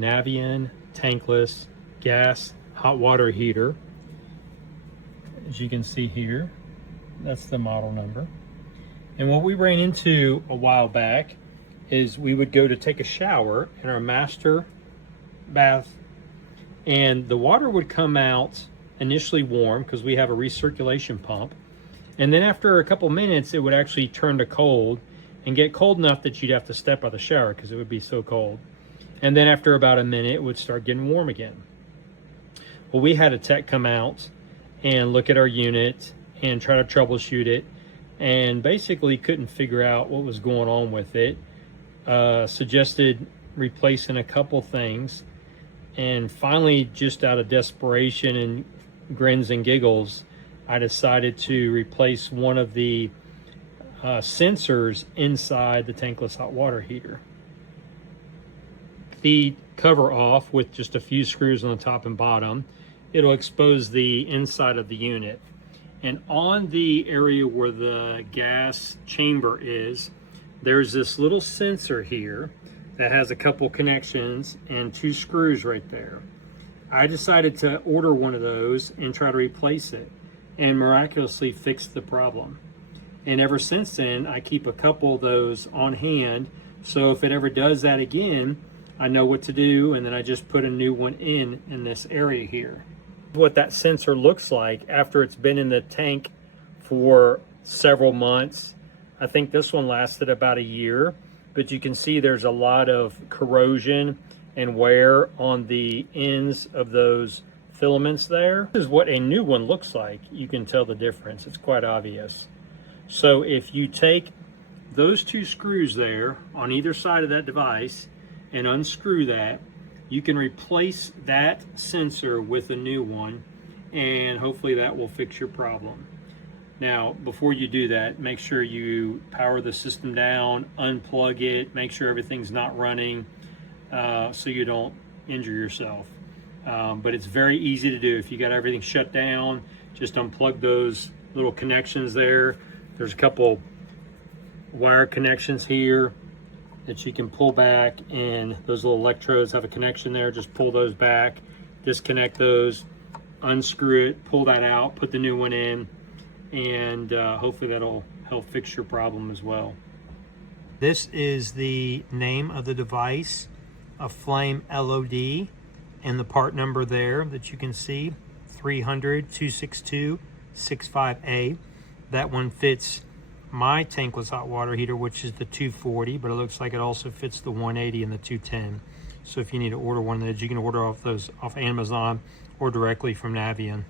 Navien Tankless gas hot water heater. As you can see here, that's the model number. And what we ran into a while back is we would go to take a shower in our master bath, and the water would come out initially warm because we have a recirculation pump, and then after a couple minutes it would actually turn to cold and get cold enough that you'd have to step out of the shower because it would be so cold. And then after about a minute it would start getting warm again. Well, we had a tech come out and look at our unit and try to troubleshoot it, and basically couldn't figure out what was going on with it. Suggested replacing a couple things, and finally, just out of desperation and grins and giggles, I decided to replace one of the sensors inside the tankless hot water heater. The cover off with just a few screws on the top and bottom. It'll expose the inside of the unit. And on the area where the gas chamber is, there's this little sensor here that has a couple connections and 2 screws right there. I decided to order one of those and try to replace it, and miraculously fixed the problem. And ever since then, I keep a couple of those on hand, so if it ever does that again, I know what to do, and then I just put a new one in this area here. What that sensor looks like after it's been in the tank for several months. I think this one lasted about a year, but you can see there's a lot of corrosion and wear on the ends of those filaments there. This is what a new one looks like. You can tell the difference. It's quite obvious. So if you take those 2 screws there on either side of that device and unscrew that, you can replace that sensor with a new one, and hopefully that will fix your problem. Now, before you do that, make sure you power the system down, unplug it, make sure everything's not running so you don't injure yourself. But it's very easy to do. If you got everything shut down, just unplug those little connections there. There's a couple wire connections here that you can pull back, and those little electrodes have a connection there. Just pull those back, disconnect those, unscrew it, pull that out, put the new one in, and hopefully that'll help fix your problem as well. This is the name of the device, a Flame LOD, and the part number there that you can see, 300-262-65A. That one fits my tankless hot water heater, which is the 240, but it looks like it also fits the 180 and the 210. So if you need to order one of those, you can order those off Amazon or directly from Navien.